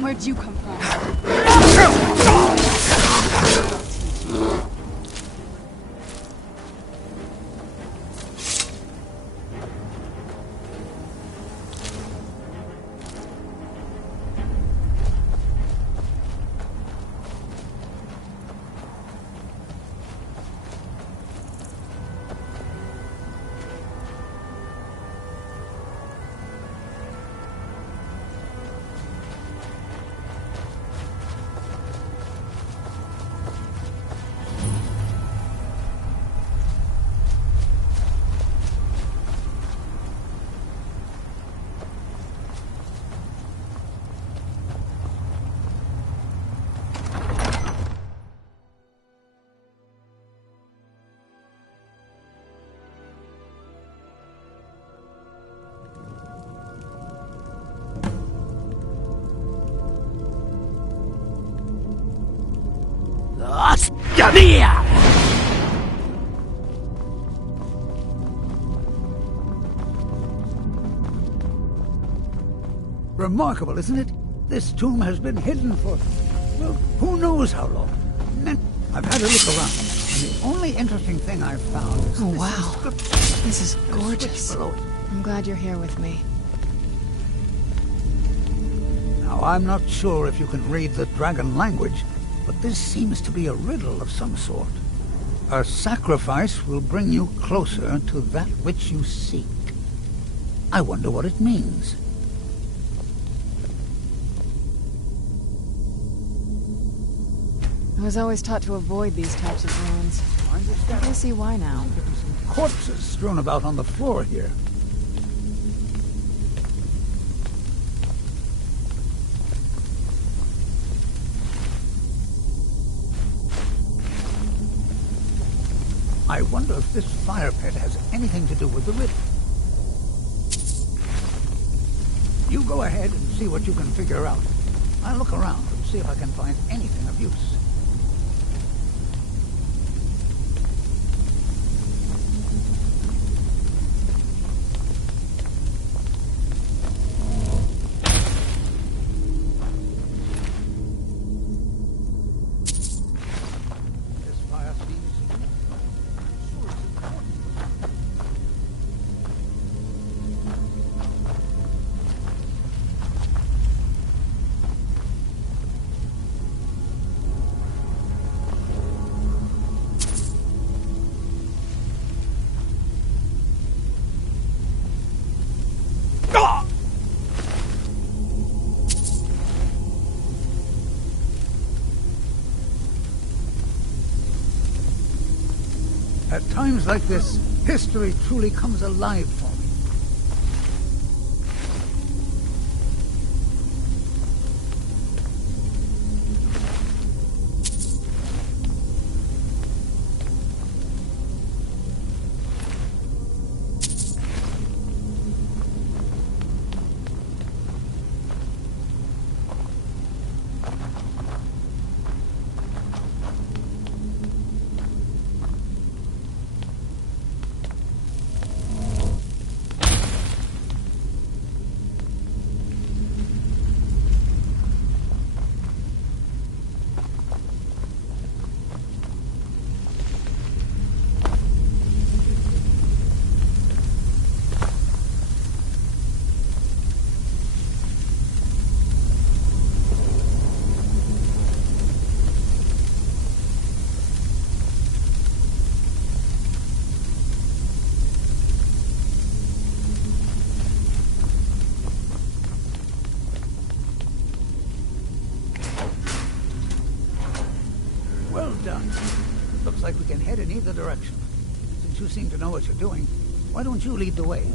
Where'd you come from? Remarkable, isn't it? This tomb has been hidden for, well, who knows how long. I've had a look around, and the only interesting thing I've found is oh, wow. This is gorgeous. I'm glad you're here with me. Now, I'm not sure if you can read the dragon language, but this seems to be a riddle of some sort. A sacrifice will bring you closer to that which you seek. I wonder what it means. I was always taught to avoid these types of ruins. I see why now. Some corpses strewn about on the floor here. I wonder if this fire pit has anything to do with the riddle. You go ahead and see what you can figure out. I'll look around and see if I can find anything of use. At times like this, history truly comes alive for me. Well done. Looks like we can head in either direction. Since you seem to know what you're doing, why don't you lead the way?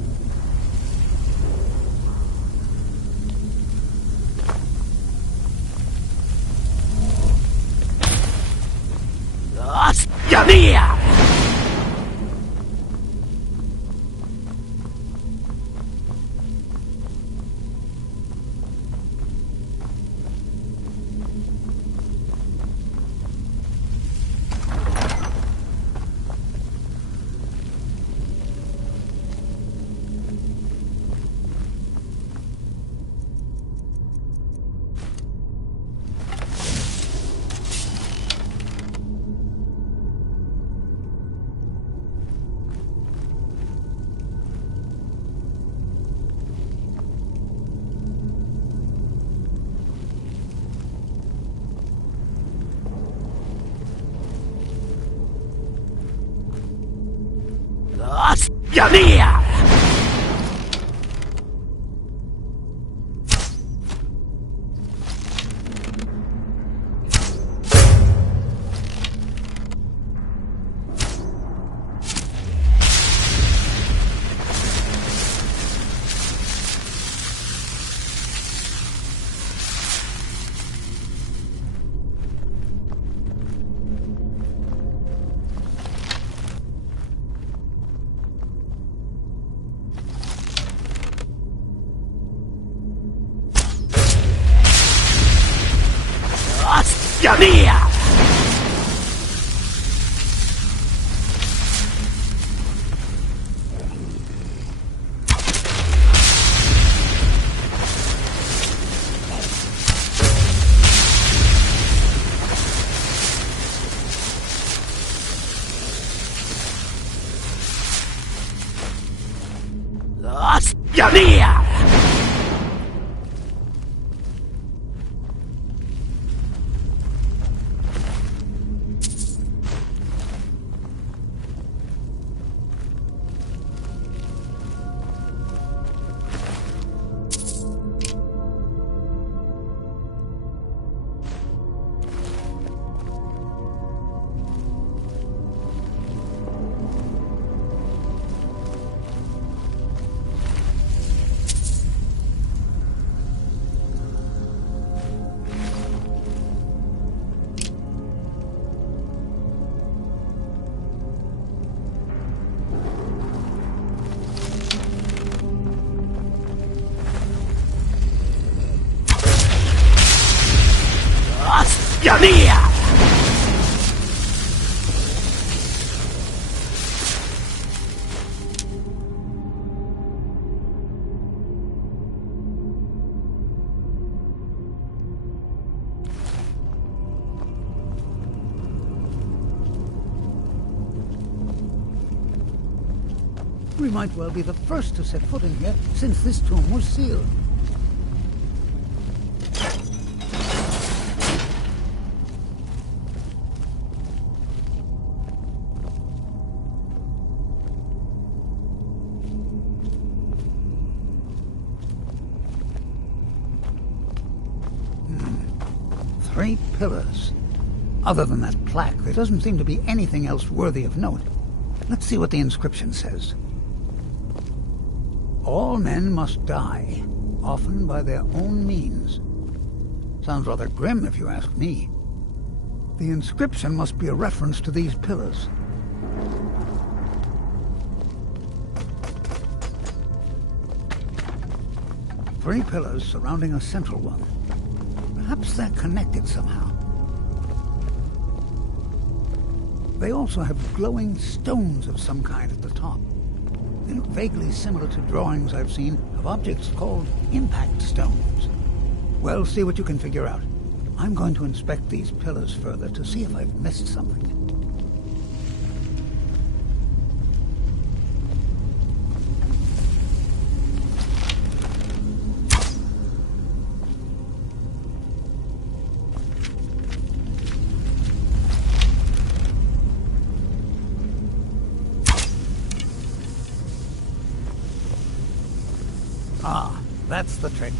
ner! Ner! Ner! Ner! We might well be the first to set foot in here since this tomb was sealed. Three pillars. Other than that plaque, there doesn't seem to be anything else worthy of note. Let's see what the inscription says. All men must die, often by their own means. Sounds rather grim if you ask me. The inscription must be a reference to these pillars. Three pillars surrounding a central one. Perhaps they're connected somehow. They also have glowing stones of some kind at the top. They look vaguely similar to drawings I've seen of objects called impact stones. Well, see what you can figure out. I'm going to inspect these pillars further to see if I've missed something. Ah, that's the trick.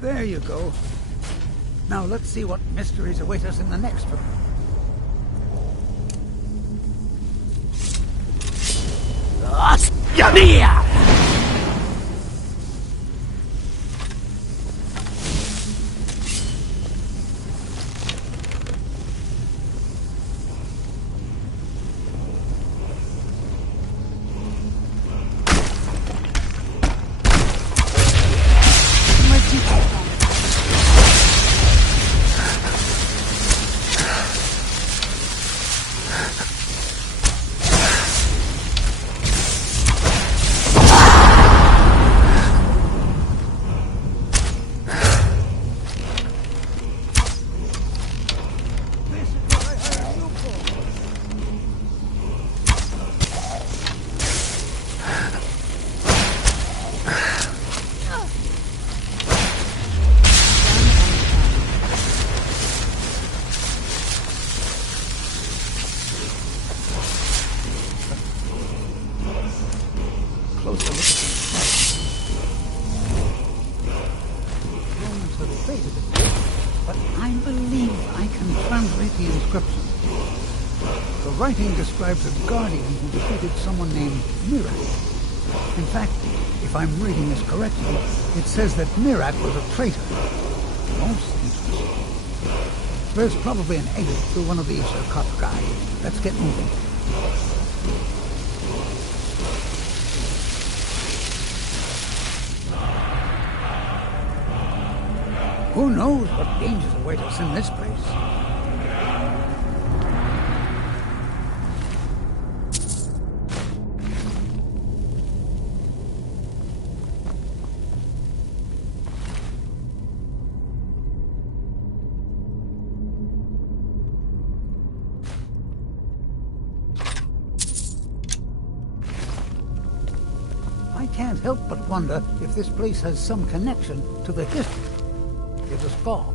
There you go. Now let's see what mysteries await us in the next room. Ner! faded a bit, but I believe I can translate the inscription. The writing describes a guardian who defeated someone named Mirak. In fact, if I'm reading this correctly, it says that Mirak was a traitor. Most interesting. There's probably an exit through one of these sarcophagi. Let's get moving. Who knows what dangers await us in this place? I can't help but wonder if this place has some connection to the history. Give us a call.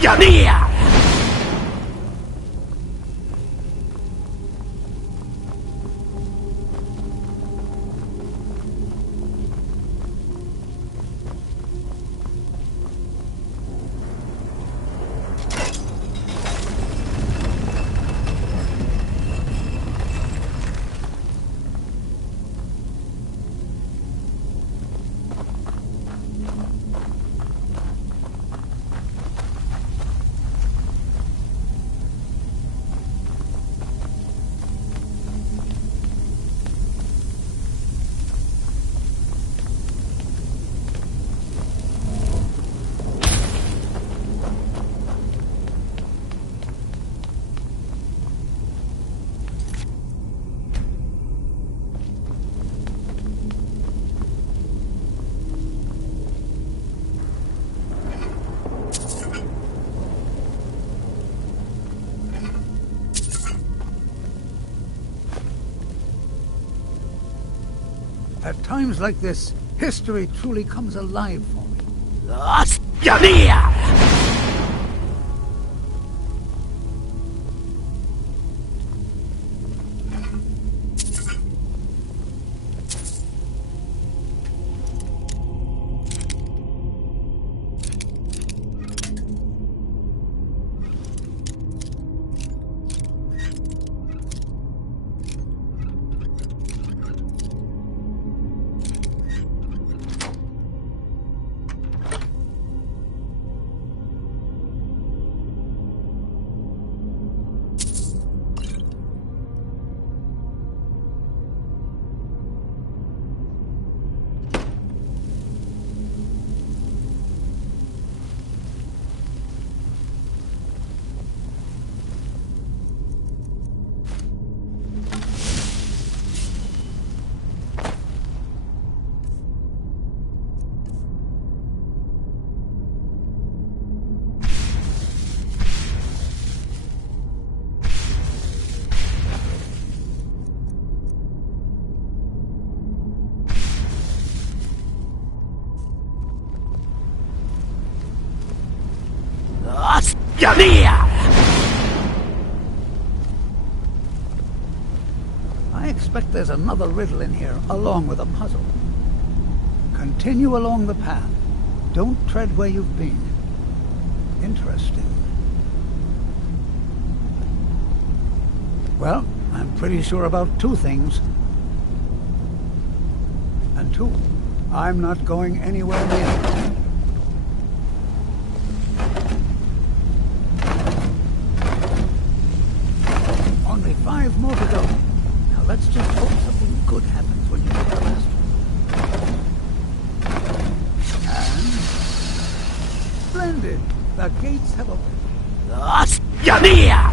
Yanir! At times like this, history truly comes alive for me. Yanir! Yanir! I expect there's another riddle in here, along with a puzzle. Continue along the path. Don't tread where you've been. Interesting. Well, I'm pretty sure about two things. And two, I'm not going anywhere near. Only 5 more to go. Now let's just hope something good happens when you get the last one. And splendid. The gates have opened. Yanir!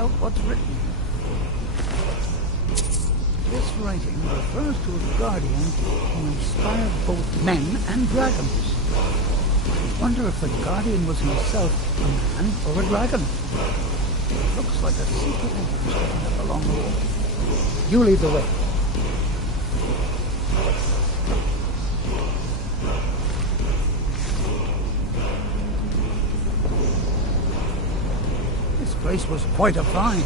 out what's written. This writing refers to a guardian who inspired both men and dragons. I wonder if the guardian was himself a man or a dragon. It looks like a secret entrance sticking up along the wall. You lead the way. This place was quite a find.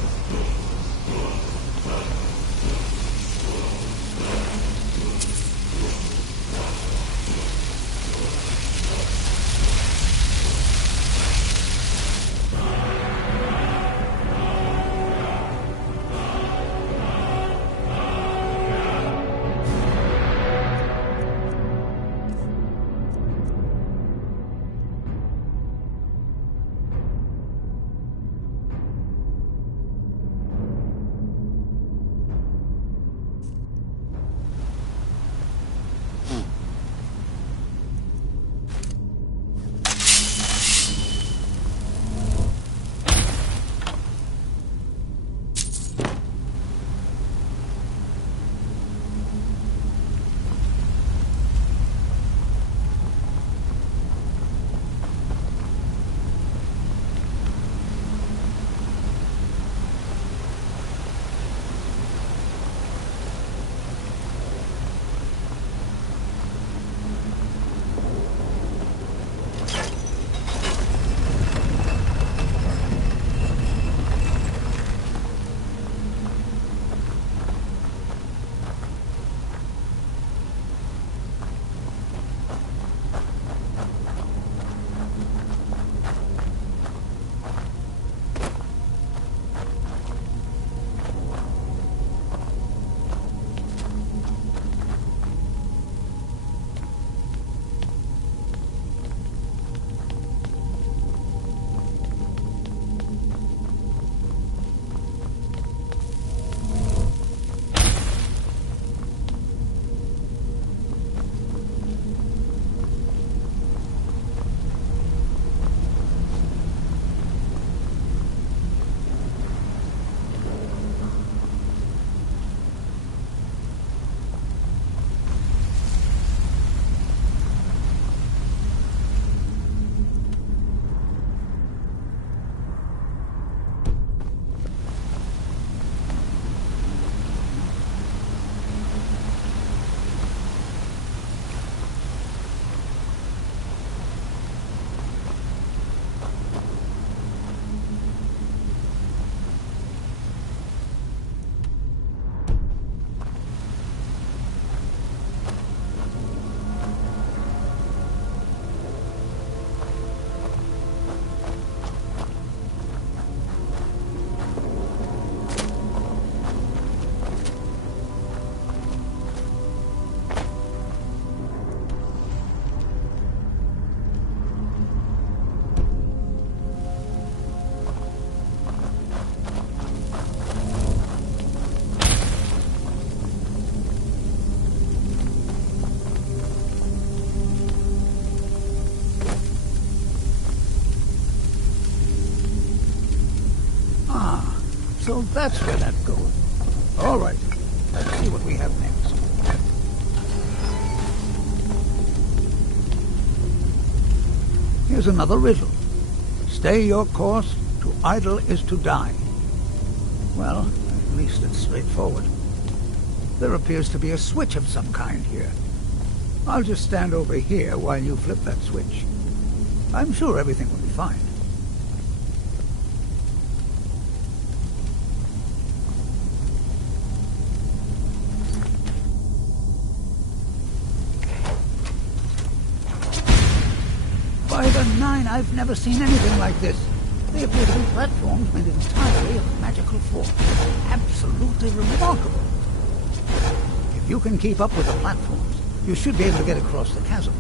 So that's where that goes. All right. Let's see what we have next. Here's another riddle. Stay your course, to idle is to die. Well, at least it's straightforward. There appears to be a switch of some kind here. I'll just stand over here while you flip that switch. I'm sure everything will be fine. By the nine, I've never seen anything like this. They appear to be platforms made entirely of magical force. Absolutely remarkable. If you can keep up with the platforms, you should be able to get across the chasm.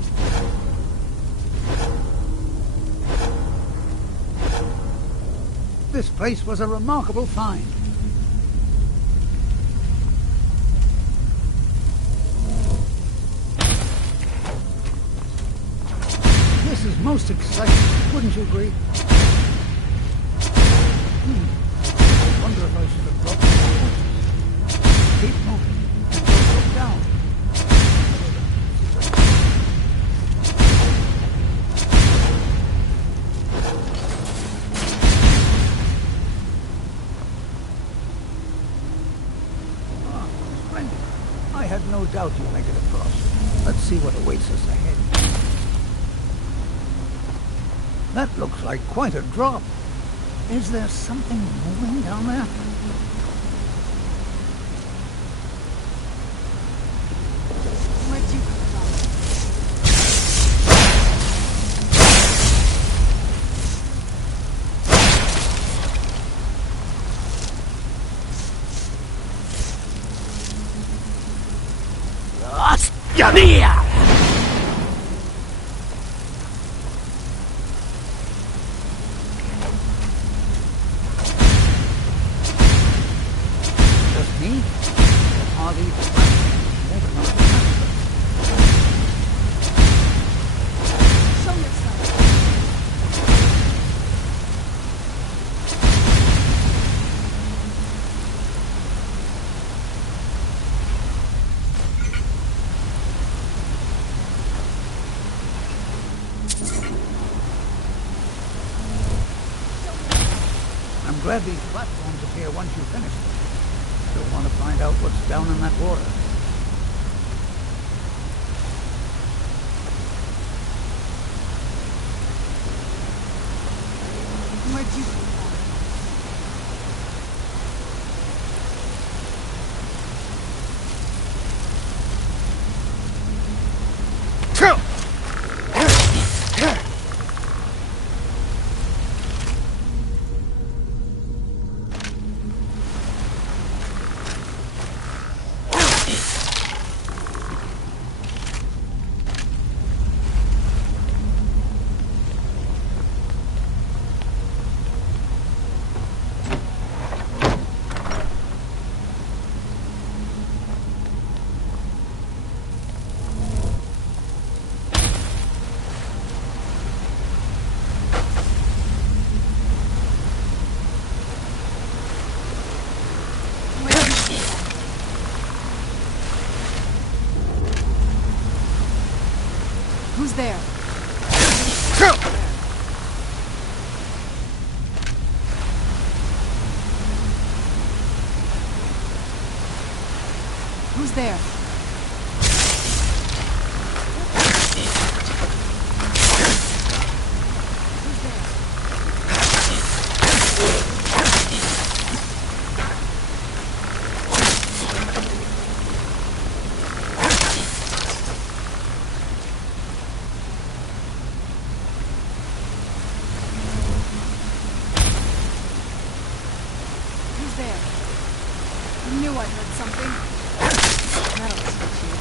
This place was a remarkable find. This is most exciting, wouldn't you agree? Keep moving. Look down. Ah, splendid. I had no doubt you'd make it across. Let's see what awaits us ahead. That looks like quite a drop. Is there something moving down there? Where'd you come Just me? Or are these plants moving on the map? Show yourself. I'm glad these platforms appear once you finish them. I don't want to find out what's down in that water. Where'd you come Who's there? Who's there? Who's there? I knew I heard something. That'll teach you.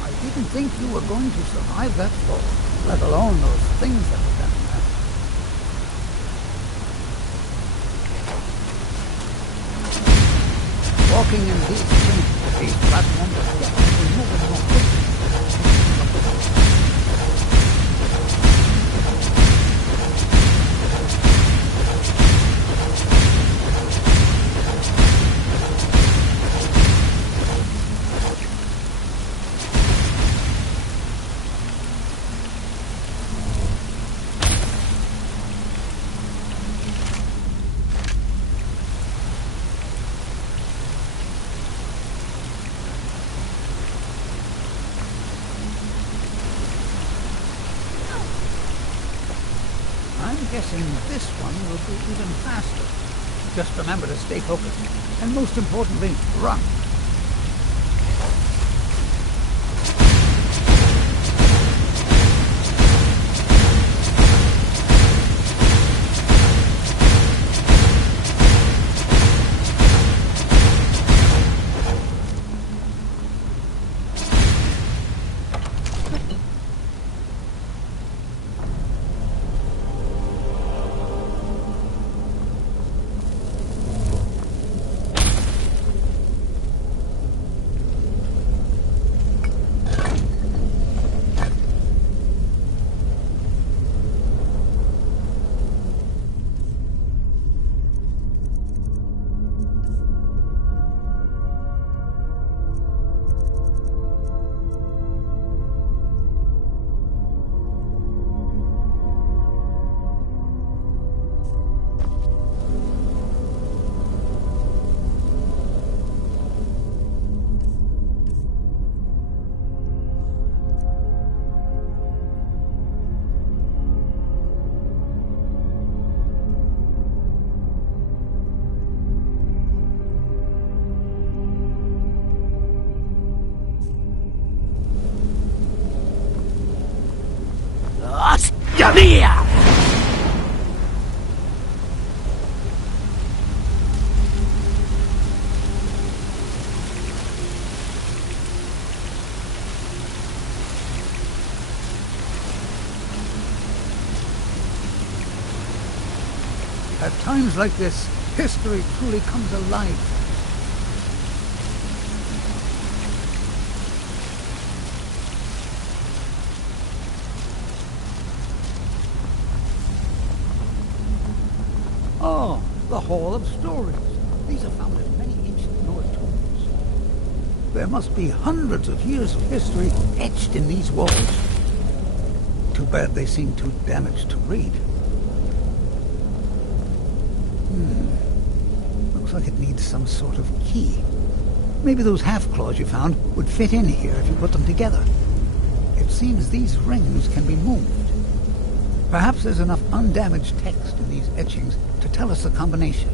I didn't think you were going to survive that fall, let alone those things that were down there. Walking in these things, these platforms are definitely moving more quickly. I'm guessing this one will be even faster. Just remember to stay focused, and most importantly, run. At times like this, history truly comes alive. Oh, the Hall of Stories. These are found in many ancient Norse tombs. There must be hundreds of years of history etched in these walls. Too bad they seem too damaged to read. Looks like it needs some sort of key. Maybe those half-claws you found would fit in here if you put them together. It seems these rings can be moved. Perhaps there's enough undamaged text in these etchings to tell us the combination.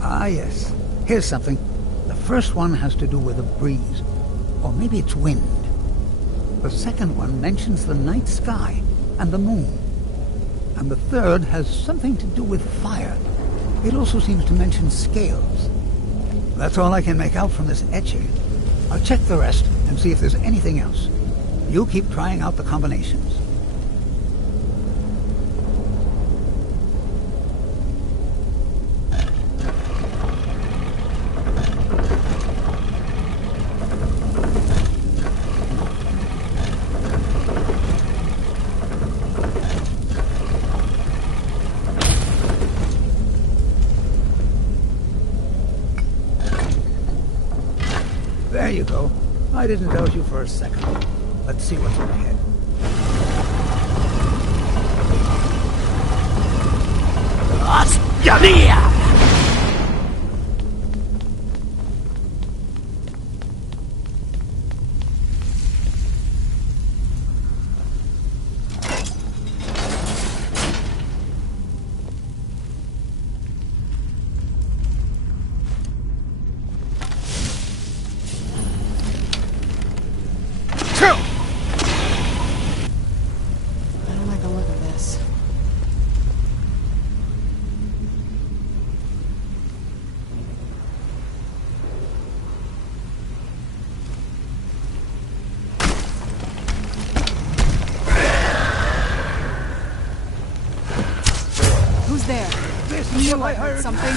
Ah, yes. Here's something. The first one has to do with a breeze. Or maybe it's wind. The second one mentions the night sky and the moon. And the third has something to do with fire. It also seems to mention scales. That's all I can make out from this etching. I'll check the rest and see if there's anything else. You keep trying out the combinations. There you go. I didn't doubt you for a second. Let's see what's up ahead. There. This I knew I heard something.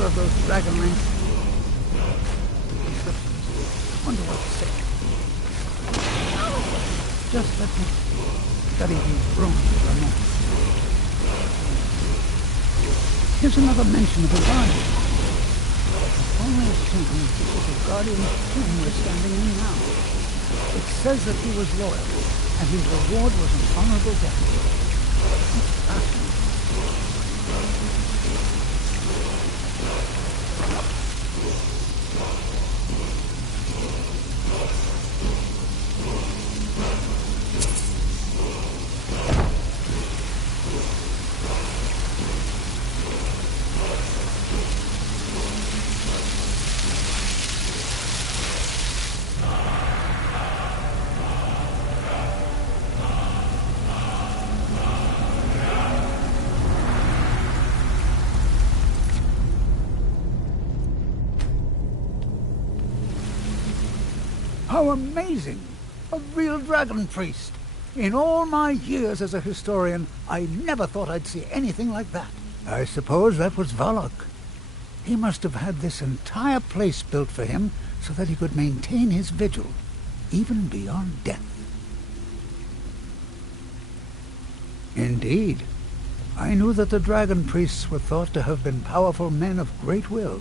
another of those dragon links. Wonder what to say. Just let me study these runes for a moment. Here's another mention of a guardian. I only assume this is the guardian's tomb we're standing in now. It says that he was loyal, and his reward was an honorable death. That's fascinating. How amazing! A real dragon priest! In all my years as a historian, I never thought I'd see anything like that. I suppose that was Valak. He must have had this entire place built for him so that he could maintain his vigil, even beyond death. Indeed. I knew that the dragon priests were thought to have been powerful men of great will,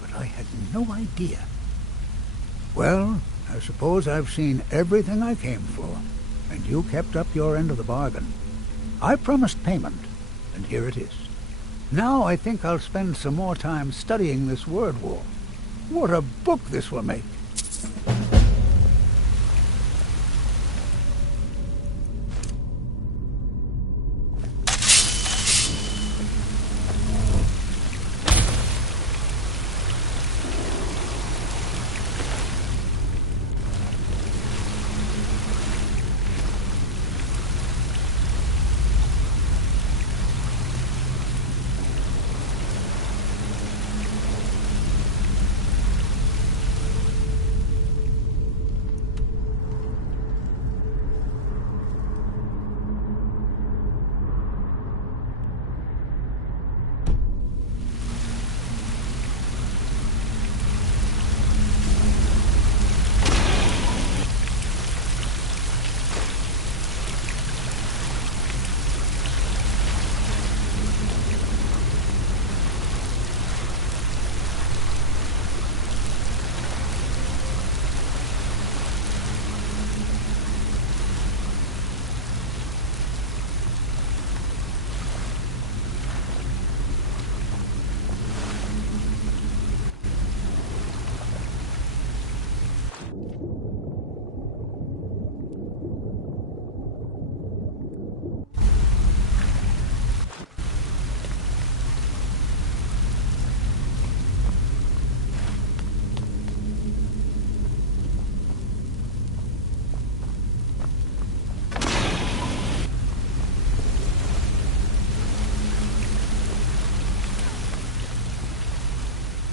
but I had no idea. Well, I suppose I've seen everything I came for, and you kept up your end of the bargain. I promised payment, and here it is. Now I think I'll spend some more time studying this word wall. What a book this will make!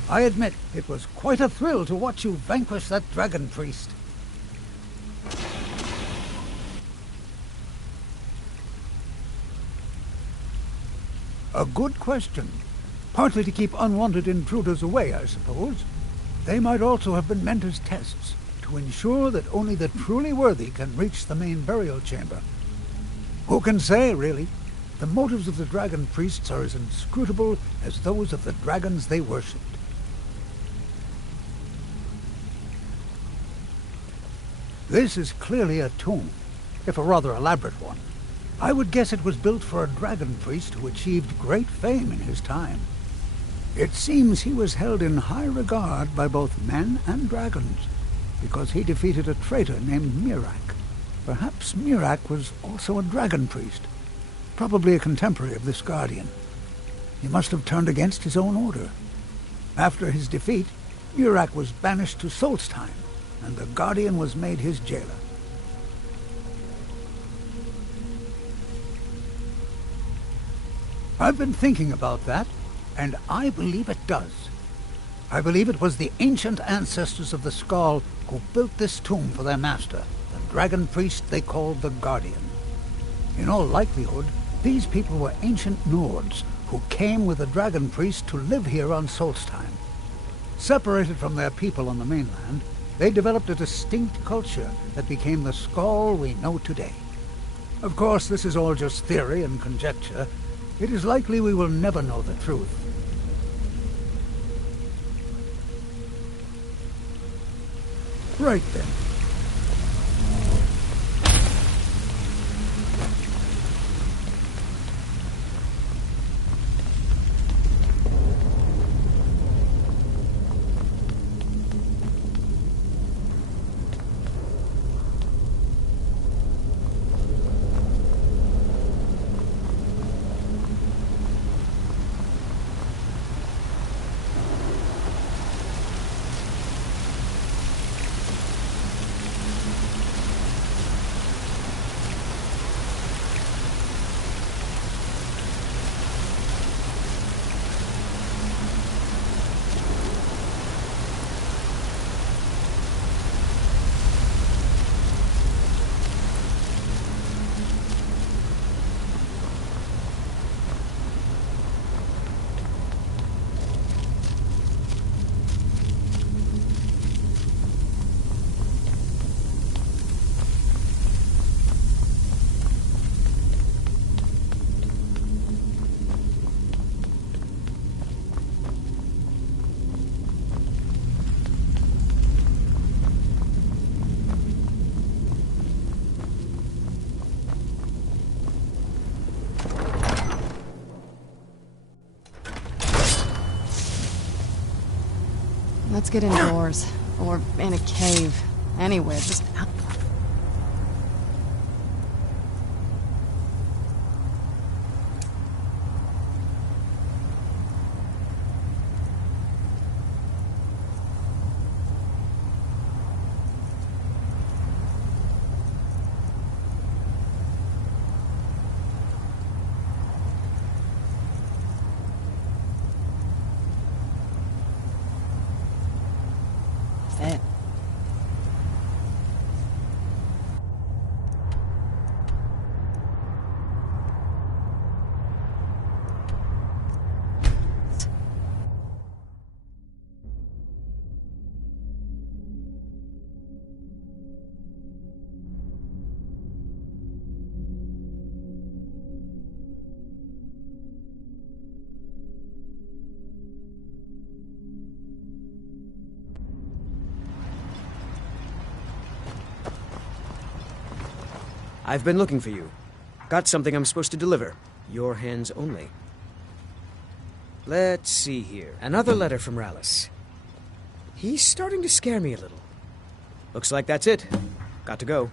I admit, it was quite a thrill to watch you vanquish that dragon priest. A good question. Partly to keep unwanted intruders away, I suppose. They might also have been meant as tests, to ensure that only the truly worthy can reach the main burial chamber. Who can say, really? The motives of the dragon priests are as inscrutable as those of the dragons they worshipped. This is clearly a tomb, if a rather elaborate one. I would guess it was built for a dragon priest who achieved great fame in his time. It seems he was held in high regard by both men and dragons, because he defeated a traitor named Mirak. Perhaps Mirak was also a dragon priest, probably a contemporary of this guardian. He must have turned against his own order. After his defeat, Mirak was banished to Solstheim, and the guardian was made his jailer. I've been thinking about that, and I believe it does. I believe it was the ancient ancestors of the Skull who built this tomb for their master, the dragon priest they called the Guardian. In all likelihood, these people were ancient Nords who came with the Dragon Priest to live here on Solstheim. Separated from their people on the mainland, they developed a distinct culture that became the Skald we know today. Of course, this is all just theory and conjecture. It is likely we will never know the truth. Right then. Let's get indoors. Or in a cave. Anywhere, just out. It. I've been looking for you. Got something I'm supposed to deliver. Your hands only. Let's see here. Another letter from Rallis. He's starting to scare me a little. Looks like that's it. Got to go.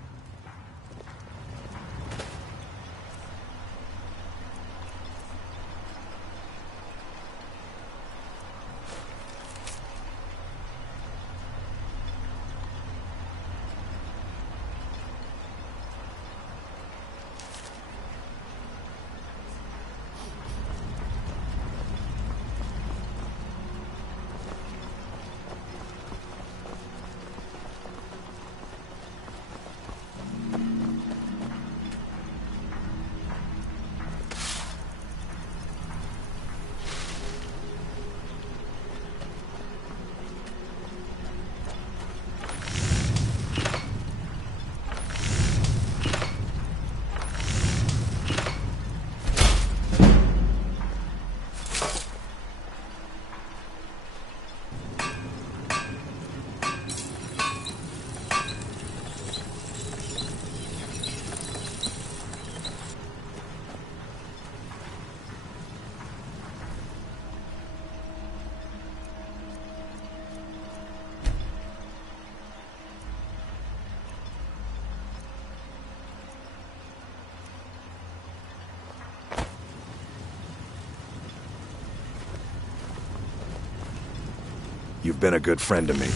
You've been a good friend to me.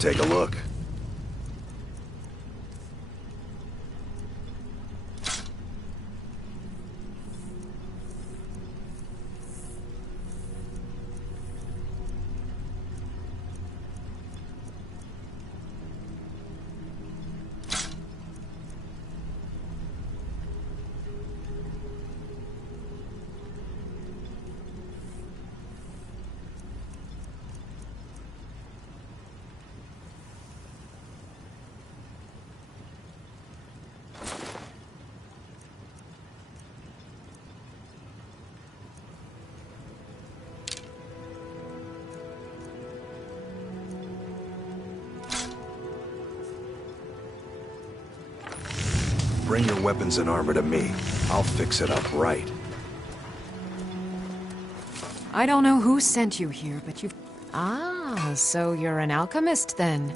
Take a look. Bring your weapons and armor to me. I'll fix it up right. I don't know who sent you here, but you've... Ah, so you're an alchemist then.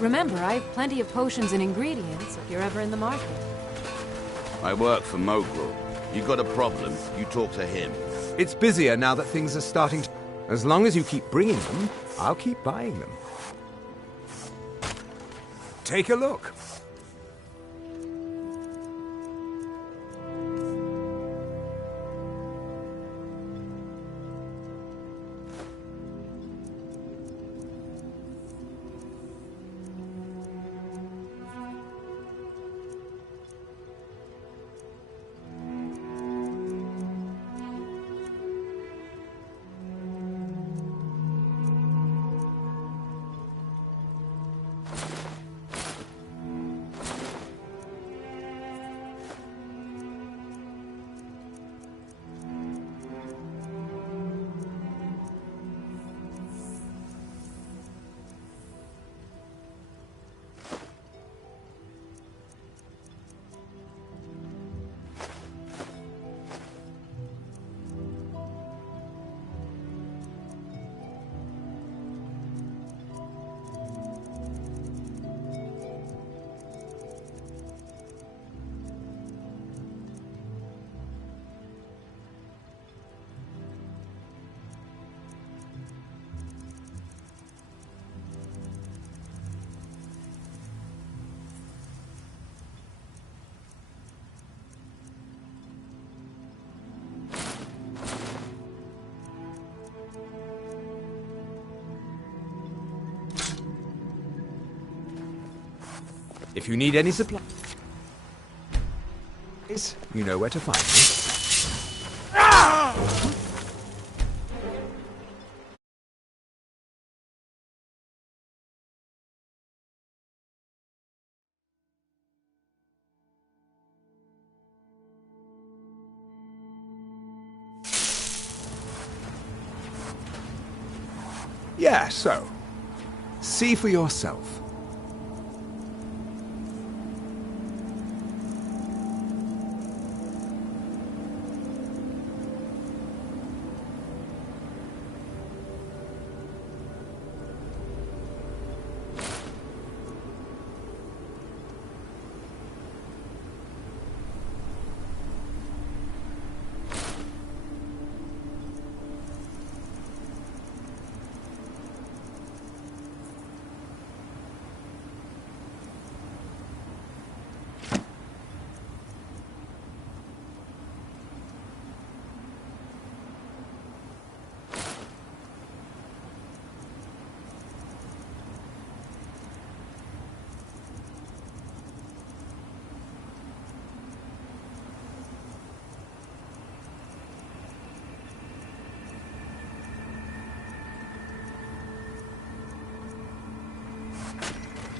Remember, I have plenty of potions and ingredients if you're ever in the market. I work for Mogul. You got a problem, you talk to him. It's busier now that things are starting to... As long as you keep bringing them, I'll keep buying them. Take a look. If you need any supplies, you know where to find me. Yeah, so, see for yourself.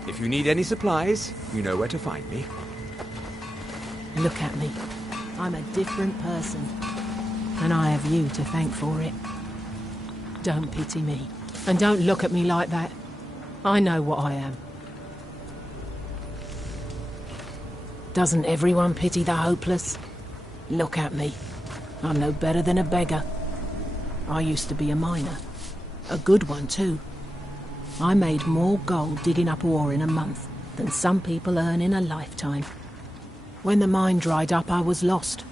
If you need any supplies, you know where to find me. Look at me. I'm a different person. And I have you to thank for it. Don't pity me. And don't look at me like that. I know what I am. Doesn't everyone pity the hopeless? Look at me. I'm no better than a beggar. I used to be a miner. A good one, too. I made more gold digging up ore in a month than some people earn in a lifetime. When the mine dried up, I was lost.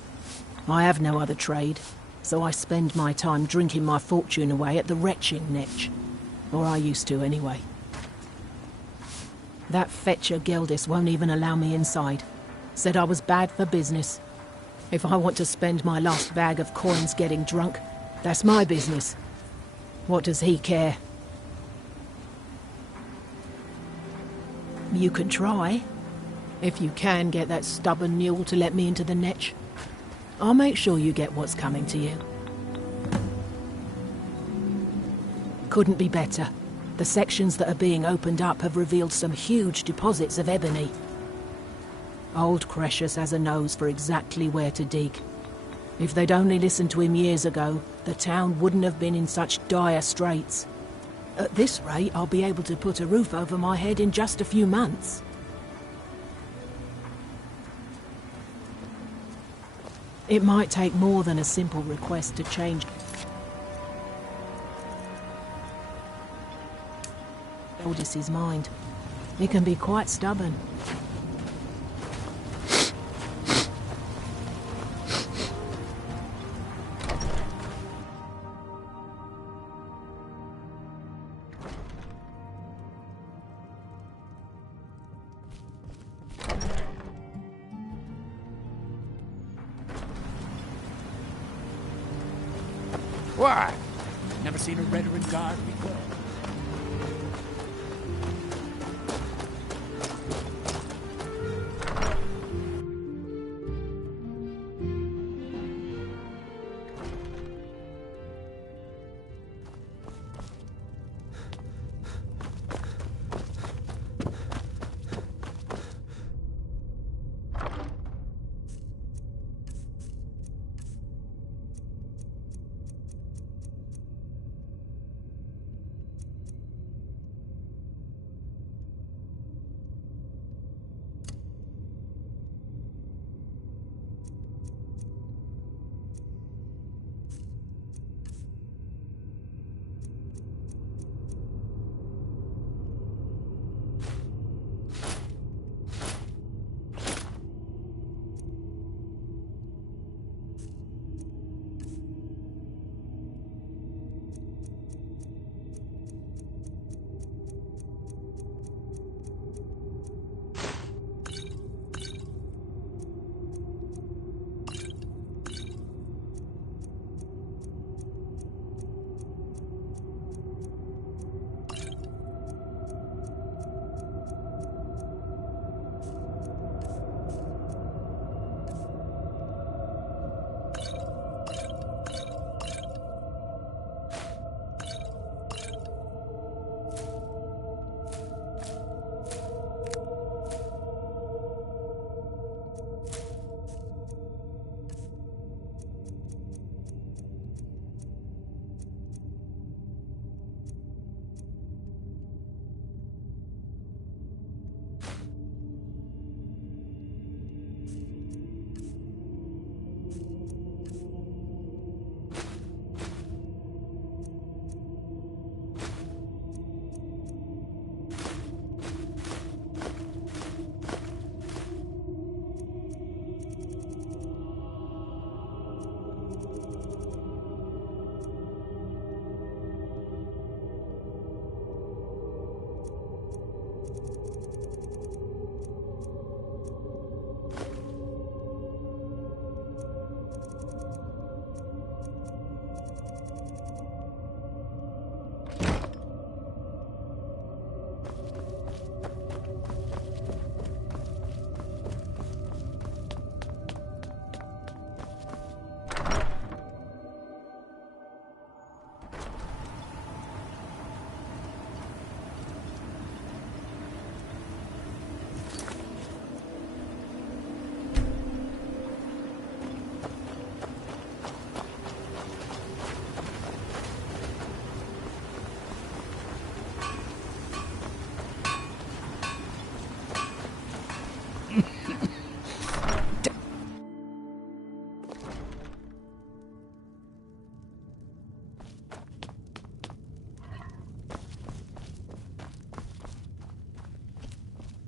I have no other trade, so I spend my time drinking my fortune away at the retching netch. Or I used to, anyway. That fetcher Geldis won't even allow me inside. Said I was bad for business. If I want to spend my last bag of coins getting drunk, that's my business. What does he care? You can try. If you can get that stubborn mule to let me into the netch, I'll make sure you get what's coming to you. Couldn't be better. The sections that are being opened up have revealed some huge deposits of ebony. Old Cretius has a nose for exactly where to dig. If they'd only listened to him years ago, the town wouldn't have been in such dire straits. At this rate, I'll be able to put a roof over my head in just a few months. It might take more than a simple request to change Geldis's mind. He can be quite stubborn. Why? Never seen a veteran guard before.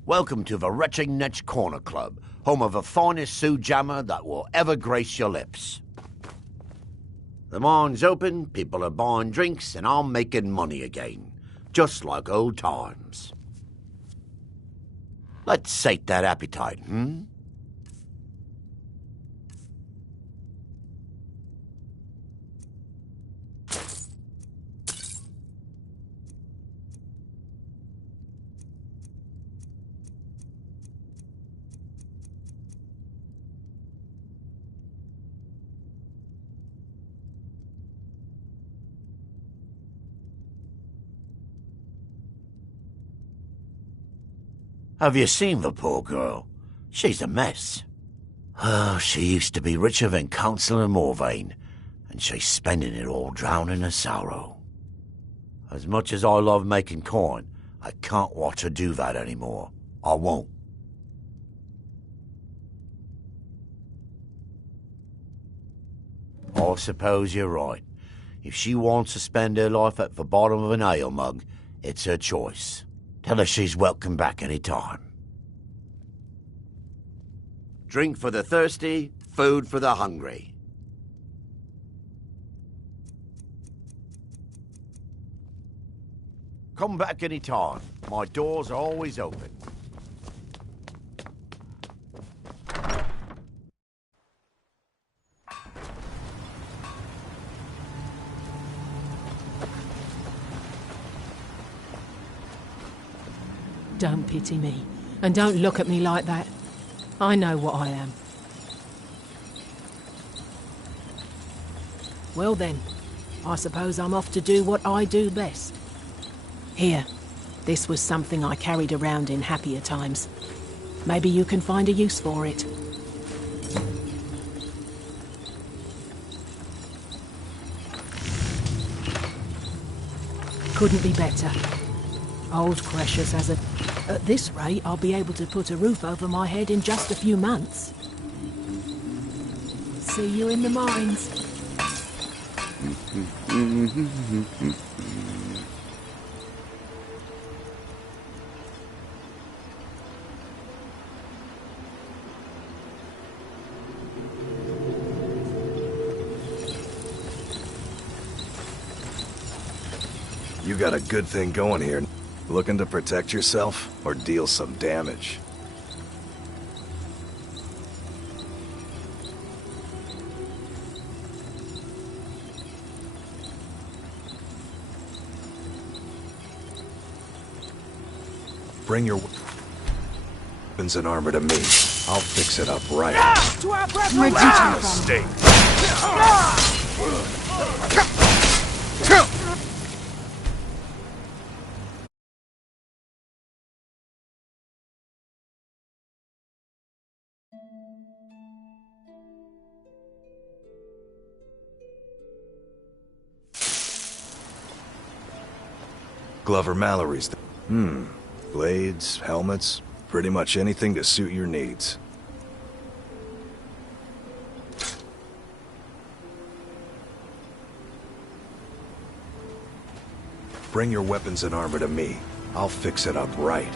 Welcome to the Retching Netch Corner Club, home of the finest Sioux jammer that will ever grace your lips. The mine's open, people are buying drinks, and I'm making money again, just like old times. Let's sate that appetite, hmm? Have you seen the poor girl? She's a mess. Oh, she used to be richer than Councillor Morvain, and she's spending it all drowning her sorrow. As much as I love making coin, I can't watch her do that anymore. I won't. I suppose you're right. If she wants to spend her life at the bottom of an ale mug, it's her choice. Tell her she's welcome back any time. Drink for the thirsty, food for the hungry. Come back any time. My doors are always open. Don't pity me, and don't look at me like that. I know what I am. Well then, I suppose I'm off to do what I do best. Here, this was something I carried around in happier times. Maybe you can find a use for it. Couldn't be better. Old Precious has a... At this rate, I'll be able to put a roof over my head in just a few months. See you in the mines. You got a good thing going here. Looking to protect yourself or deal some damage? Bring your weapons and armor to me. I'll fix it up right. Where'd you come from? Glover Mallory's. Blades, helmets, pretty much anything to suit your needs. Bring your weapons and armor to me. I'll fix it up right.